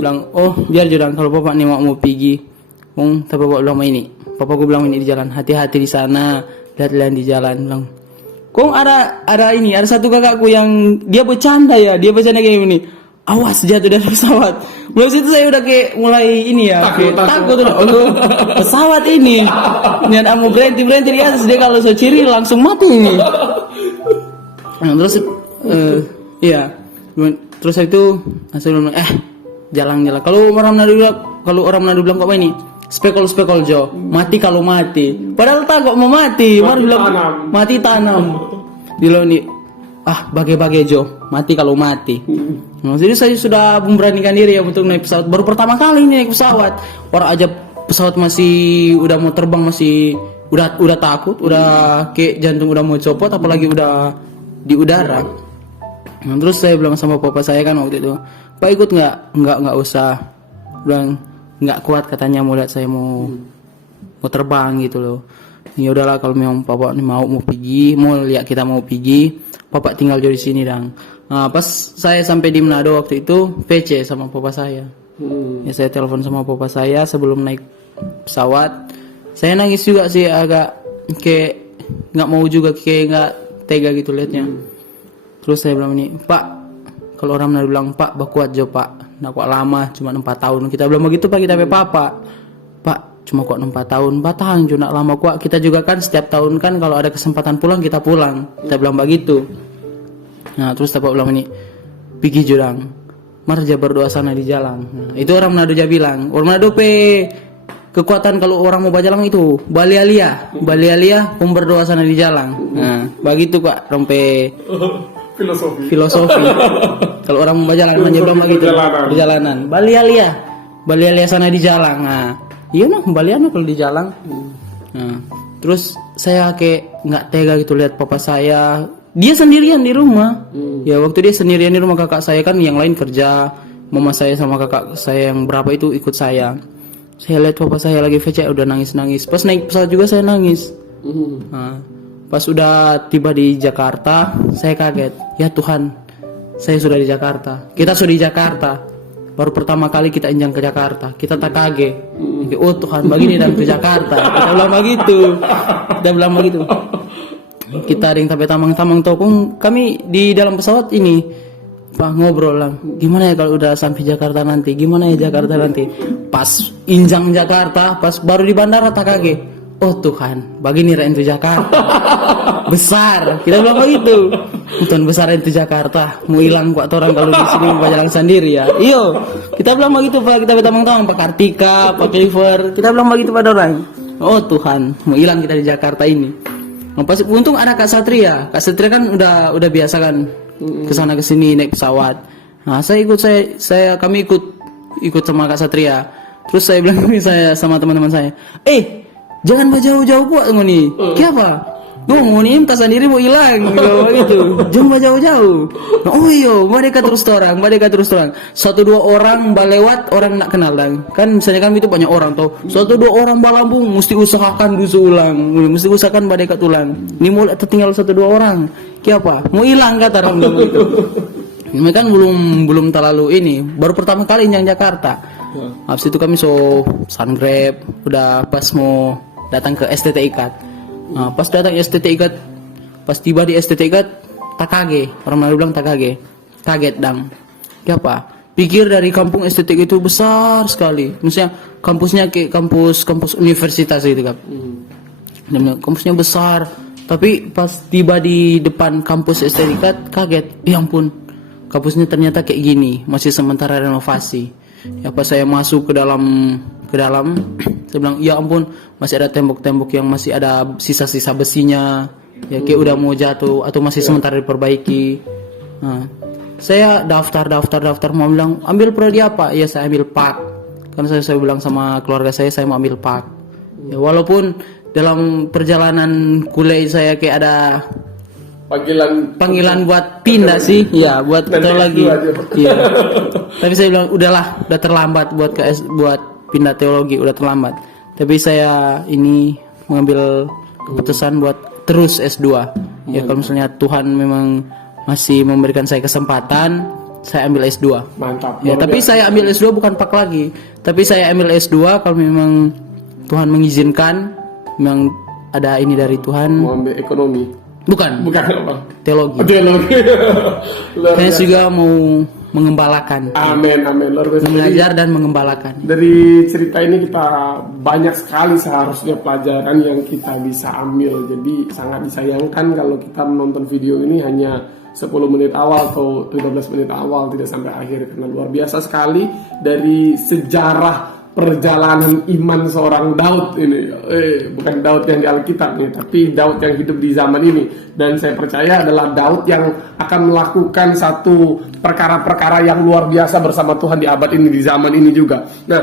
Bilang oh biar jurang kalau Papa nih mau pergi. Tapi Papa bilang ini. Papa gue bilang ini di jalan. Hati-hati di sana. Lihat-lihat di jalan. Bilang. Ada ini. Ada satu kakakku yang dia bercanda ya. Dia bercanda kayak gini. Awas jatuh dari pesawat. Mulai situ saya udah kayak mulai ini ya. Takut udah. Pesawat ini. Niat mau berhenti di atas dia kalau seciri langsung mati ini. Nah, terus iya. Terus itu langsung jalan. Kalau orang Manado bilang kok ini spekol jo, mati kalau mati. Padahal tak kok mau mati. Baru bilang mati tanam. Bilang nih bagai jo, mati kalau mati. Nah, jadi saya sudah memberanikan diri ya untuk naik pesawat. Baru pertama kali ini naik pesawat. Orang aja pesawat masih udah mau terbang masih udah takut, udah kayak jantung udah mau copot, apalagi udah di udara. Nah, terus saya bilang sama papa saya kan waktu itu, Pak ikut nggak usah. Bilang nggak kuat katanya mau lihat saya mau terbang gitu loh. Ya udahlah kalau memang papa mau pergi, mau lihat kita mau pergi, papa tinggal di sini dang. Nah, pas saya sampai di Manado waktu itu PC sama papa saya. Ya saya telepon sama papa saya sebelum naik pesawat. Saya nangis juga sih agak kayak nggak mau juga kayak nggak tega gitu liatnya. Terus saya bilang ini, Pak, kalau orang Manado bilang Pak, kuat jo Pak, nggak kuat lama, cuma 4 tahun. Kita bilang begitu Pak, kita Pak, cuma kuat 4 tahun, batang cuma lama kuat. Kita juga kan setiap tahun kan kalau ada kesempatan pulang kita pulang. Kita bilang begitu. Nah terus Bapak bilang ini, pergi jurang, marja berdoa sana di jalan. Nah, itu orang Manado aja bilang, orang Manado kekuatan kalau orang mau berjalan itu balialia, berdoa sana di jalan. Nah begitu Kak, rompe filosofi. Kalau orang mau berjalan hanya bilang begitu, perjalanan. Balialia sana di jalan. Nah, iya nah, baliannya kalau di jalan. Nah, terus saya kayak nggak tega gitu lihat papa saya. Dia sendirian di rumah. Ya waktu dia sendirian di rumah, kakak saya kan yang lain kerja. Mama saya sama kakak saya yang berapa itu ikut saya. Saya lihat papa saya lagi VC udah nangis. Pas naik pesawat juga saya nangis. Nah, pas udah tiba di Jakarta, saya kaget. Ya Tuhan, saya sudah di Jakarta. Kita sudah di Jakarta. Baru pertama kali kita injang ke Jakarta. Kita tak kaget. Oh Tuhan, begini dan ke Jakarta. Kita bilang begitu. Kita ada yang tamang-tamang tokong. Kami di dalam pesawat ini Pak ngobrol lah. Gimana ya kalau udah sampai Jakarta nanti? Gimana ya Jakarta nanti? Pas injang Jakarta, pas baru di bandara tak kaget. Oh Tuhan, begini itu Jakarta. Besar. Kita bilang begitu. Tuhan besar itu Jakarta. Mau hilang kuat orang kalau di sini mau jalan sendiri ya. Iyo, kita bilang begitu Pak. Kita tamang-tamang Pak Kartika, Pak Cliver. Kita bilang begitu pada orang. Oh Tuhan, mau hilang kita di Jakarta ini. Nah, pas untung ada Kak Satria. Kak Satria kan udah biasa kan kesana kesini naik pesawat. Nah, kami ikut sama Kak Satria. Terus saya bilang saya sama teman-teman saya, jangan jauh-jauh kok ngoni. Kenapa? Ngoni tas sendiri mau hilang gitu. Jangan jauh-jauh. Nah, oh iyo, mereka terus terang. 1-2 orang balewat orang nak kenal dan kan misalnya kami itu banyak orang toh. 1-2 orang balambung mesti usahakan ulang. Mesti usahakan mereka tulang. Ini mau tertinggal 1-2 orang. Kenapa? Mau hilang kata orang gitu. Ini kan belum terlalu ini. Baru pertama kali yang Jakarta. Habis itu kami sun grab udah pas mau datang ke STT Ikat. Nah, pas datang STT Ikat, pas tiba di STT Ikat, tak kaget. Orang Manado bilang tak kaget dang. Kenapa? Pikir dari kampung STT itu besar sekali. Maksudnya kampusnya kayak kampus universitas gitu kan. Dan kampusnya besar. Tapi pas tiba di depan kampus STT Ikat, kaget. Ya ampun, kampusnya ternyata kayak gini, masih sementara renovasi. Ya pas saya masuk ke dalam saya bilang ya ampun, masih ada tembok-tembok yang masih ada sisa-sisa besinya ya kayak udah mau jatuh atau masih sementara diperbaiki. Nah, saya daftar mau bilang ambil prodi apa, ya saya ambil PAK, kan saya bilang sama keluarga saya mau ambil PAK. Ya, walaupun dalam perjalanan kuliah saya kayak ada panggilan buat pindah sih, ya buat teologi. Iya. Tapi saya bilang udahlah, udah terlambat buat pindah teologi, udah terlambat. Tapi saya ini mengambil keputusan buat terus S2. Ya kalau misalnya Tuhan memang masih memberikan saya kesempatan, saya ambil S2. Mantap. Ya, tapi saya ambil S2 bukan PAK lagi. Tapi saya ambil S2 kalau memang Tuhan mengizinkan, memang ada ini dari Tuhan. Mau ambil ekonomi. Bukan apa? Teologi. Teologi. Saya juga mau mengembalakan. Amin. Luar biasa. Belajar dan mengembalakan. Dari cerita ini kita banyak sekali seharusnya pelajaran yang kita bisa ambil. Jadi sangat disayangkan kalau kita menonton video ini hanya 10 menit awal atau 15 menit awal, tidak sampai akhir, karena luar biasa sekali dari sejarah perjalanan iman seorang Daud ini. Bukan Daud yang di Alkitab nih, tapi Daud yang hidup di zaman ini. Dan saya percaya adalah Daud yang akan melakukan satu perkara-perkara yang luar biasa bersama Tuhan di abad ini, di zaman ini juga. Nah,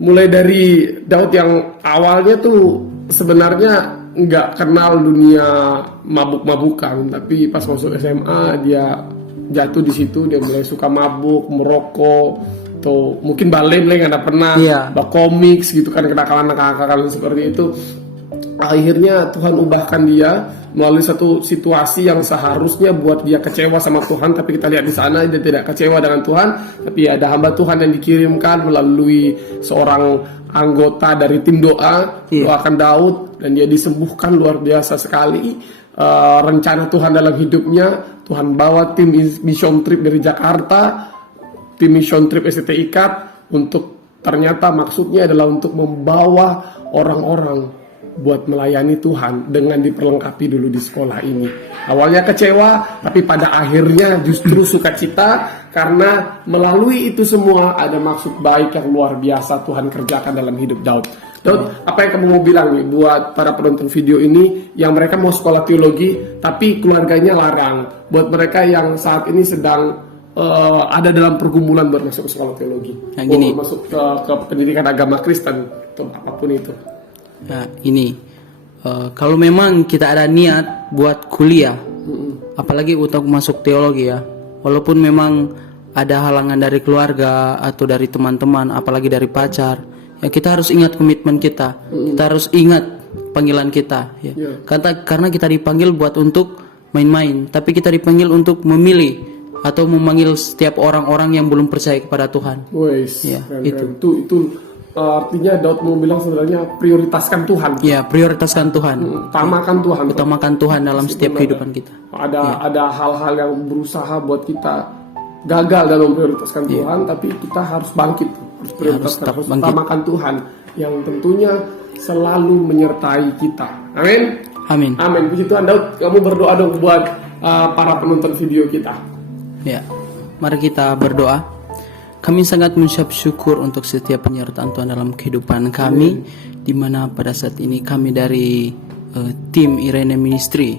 mulai dari Daud yang awalnya tuh sebenarnya nggak kenal dunia mabuk-mabukan, tapi pas masuk SMA dia jatuh di situ, dia mulai suka mabuk, merokok, atau mungkin balen nggak pernah, komik gitu kan, kenakalan seperti itu. Akhirnya Tuhan ubahkan dia melalui satu situasi yang seharusnya buat dia kecewa sama Tuhan, tapi kita lihat di sana dia tidak kecewa dengan Tuhan, tapi ada hamba Tuhan yang dikirimkan melalui seorang anggota dari tim doa, doakan Daud, dan dia disembuhkan luar biasa sekali. Rencana Tuhan dalam hidupnya, Tuhan bawa tim mission trip dari Jakarta, tim mission trip STT IKAT, untuk ternyata maksudnya adalah untuk membawa orang-orang buat melayani Tuhan dengan diperlengkapi dulu di sekolah ini. Awalnya kecewa, tapi pada akhirnya justru sukacita, karena melalui itu semua ada maksud baik yang luar biasa Tuhan kerjakan dalam hidup Daud. Daud, apa yang kamu mau bilang nih buat para penonton video ini yang mereka mau sekolah teologi tapi keluarganya larang, buat mereka yang saat ini sedang ada dalam pergumulan buat masuk ke sekolah teologi, masuk ke pendidikan agama Kristen atau apapun itu? Nah, ini kalau memang kita ada niat buat kuliah, apalagi untuk masuk teologi ya, walaupun memang ada halangan dari keluarga atau dari teman-teman, apalagi dari pacar, ya kita harus ingat komitmen kita, kita harus ingat panggilan kita, ya. Karena kita dipanggil buat untuk main-main, tapi kita dipanggil untuk memilih atau memanggil setiap orang-orang yang belum percaya kepada Tuhan. Ya, itu artinya Daud mau bilang sebenarnya prioritaskan Tuhan. Ya, prioritaskan Tuhan. Utamakan Tuhan. Utamakan Tuhan dalam setiap kehidupan kita. Ada hal-hal yang berusaha buat kita gagal dalam prioritaskan Tuhan, tapi kita harus bangkit. Harus utamakan Tuhan yang tentunya selalu menyertai kita. Amin. Amin. Amin. Puji Tuhan. Daud, kamu berdoa dong buat para penonton video kita. Ya, mari kita berdoa. Kami sangat mengucap syukur untuk setiap penyertaan Tuhan dalam kehidupan kami, di mana pada saat ini kami dari tim Irene Ministry,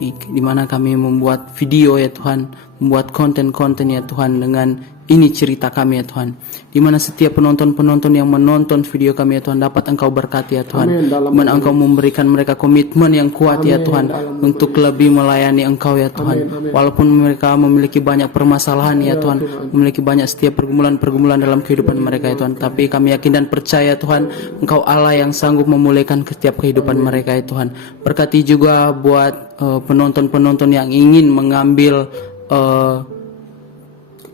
di mana kami membuat video ya Tuhan, membuat konten-konten ya Tuhan, dengan ini cerita kami ya Tuhan, di mana setiap penonton-penonton yang menonton video kami ya Tuhan dapat Engkau berkati ya Tuhan, di mana Engkau memberikan mereka komitmen yang kuat ya Tuhan untuk lebih melayani Engkau ya Tuhan, walaupun mereka memiliki banyak permasalahan ya Tuhan, memiliki banyak setiap pergumulan-pergumulan dalam kehidupan mereka ya Tuhan, tapi kami yakin dan percaya Tuhan, Engkau Allah yang sanggup memulihkan setiap kehidupan mereka ya Tuhan. Berkati juga buat penonton-penonton yang ingin mengambil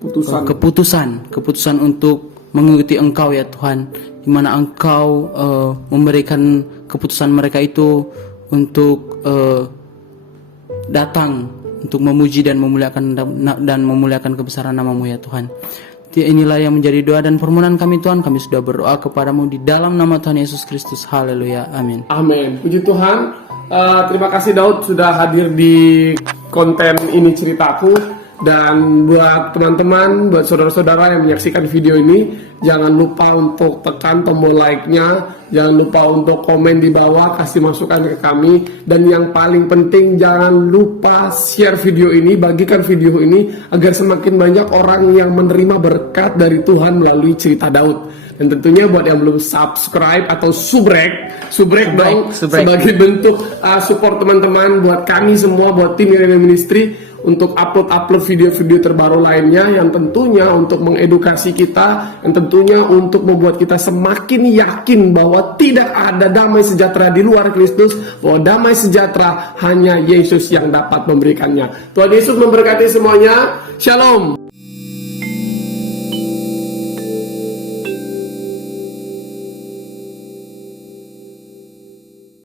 keputusan untuk mengikuti Engkau ya Tuhan, di mana Engkau memberikan keputusan mereka itu untuk datang untuk memuji dan memuliakan kebesaran nama-Mu ya Tuhan. Inilah yang menjadi doa dan permohonan kami Tuhan. Kami sudah berdoa kepadamu di dalam nama Tuhan Yesus Kristus. Haleluya. Amin. Amin. Puji Tuhan. Terima kasih Daud sudah hadir di konten ini ceritaku. Dan buat teman-teman, buat saudara-saudara yang menyaksikan video ini, Jangan lupa untuk tekan tombol like-nya, jangan lupa untuk komen di bawah, kasih masukan ke kami, dan yang paling penting jangan lupa share video ini, bagikan video ini agar semakin banyak orang yang menerima berkat dari Tuhan melalui cerita Daud. Dan tentunya buat yang belum subscribe atau subrek dong, sebagai bentuk support teman-teman buat kami semua, buat tim Irene Ministry untuk upload video-video terbaru lainnya yang tentunya untuk mengedukasi kita, yang tentunya untuk membuat kita semakin yakin bahwa tidak ada damai sejahtera di luar Kristus, bahwa damai sejahtera hanya Yesus yang dapat memberikannya. Tuhan Yesus memberkati semuanya. Shalom.